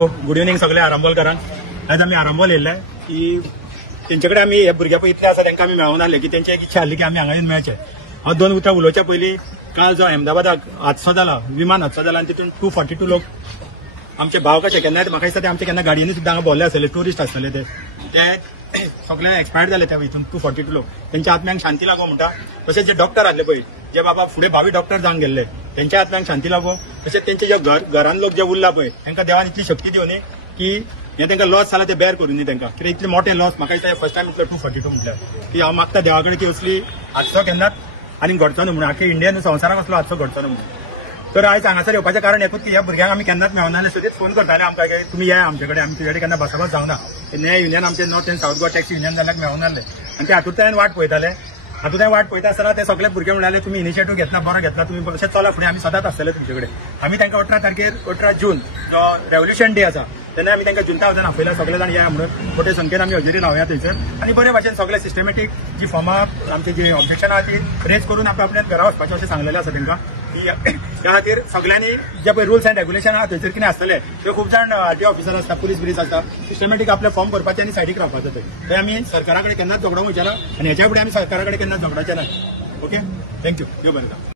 Good evening सगळे आरांबोलकारांक। आज आम्ही आरांबोल येयल्ले की तेंच्याकडे आम्ही हे भुरगे पळय इतले आसा तांकां आमी मेळोन आसले की तेंची एक इच्छा आसली की आमी हांगा येवन मेळचे। हांव 2 उतरां उलोवच्या पयलीं काल जो अहमदाबादाक हादसो जाला, विमान हादसो जाला आनी तितून 242 लोक आमचे भाव कशे केन्नाय म्हाका दिसता ते आमचे केन्ना गाडयेनी सुद्दां हांगा भोंवले आसले, टुरिस्ट आसतले ते सगळे एक्सपायर्ड जाले त्या हितून 242 लोक। तेंच्या आत्म्यांक शांती लागो म्हणटा। तशेंच जे डॉक्टर आसले पळय, जे बाबा फुडें भावी डॉक्टर जावंक गेल्ले, तेंच्या आत्म्यांक शांती लागो। तशेंच तेंचे जे घरान लोक जे उरला पळय तांकां देवान इतली शक्ती दिवं न्ही की हे तांकां लॉस जाला ते बेर करून न्ही तांकां, कित्याक इतले मोठे लॉस म्हाका दिसता फर्स्ट टायम इतलो 242 म्हटल्यार की हांव मागता देवा कडेन की असली हादसो केन्नाच आनी घडचो न्हू म्हणून, आख्या इंडियन संवसाराक असलो हादसो घडचो न्हू म्हणून। तर आयज हांगासर येवपाचें कारण एकूच की ह्या भुरग्यांक आमी केन्नाच मेळोना जाल्यार सदींच फोन करताले आमकां की तुमी या आमचे कडेन, आमी तुजे कडेन केन्ना बसाबस जावना। हे युनियन आमचे north end south Goa taxi union जाल्यार मेळोन आसले आनी ते हातूंतल्यान वाट पळयताले। हातूंतल्यान वाट पळयता आसतना ते सगळे भुरगे म्हणाले तुमी इनिशिएटीव घेतला, बरो घेतला, तुमी अशें चला फुडें, आमी सदांच आसतले तुमचे कडेन। आमी तांकां 18 तारखेर 18 जून जो रेव्होल्युशन डे आसा तेन्ना आमी तांकां जुनता वचून आपयला सगळे जाण या म्हणून मोठे संख्येन आमी हजेरी लावया थंयसर आनी बरे भाशेन सगळे सिस्टमॅटीक जी फॉर्मां आमची जी ऑब्जेक्शन आहा ती रेज करून आपल्यान घरा वचपाचें अशें सांगलेलें आसा तांकां। त्या खातीर सगळ्यांनी जे पळय रुल्स एंड रेग्युलेशन आहा थंयसर कितें आसतले ते खूब जाण आरटीओ ऑफिसर आसता, पुलीस बिलीस आसता, सिस्टमॅटीक आपले फॉर्म भरपाचे आनी सायडीक रावपाचो थंय आमी सरकारा कडेन केन्नाच झगडोंक वयचना आनी हेच्या फुडें आमी सरकारा कडेन केन्नाच झगडचे ना। ओके, थँक्यू, देव बरें करूं।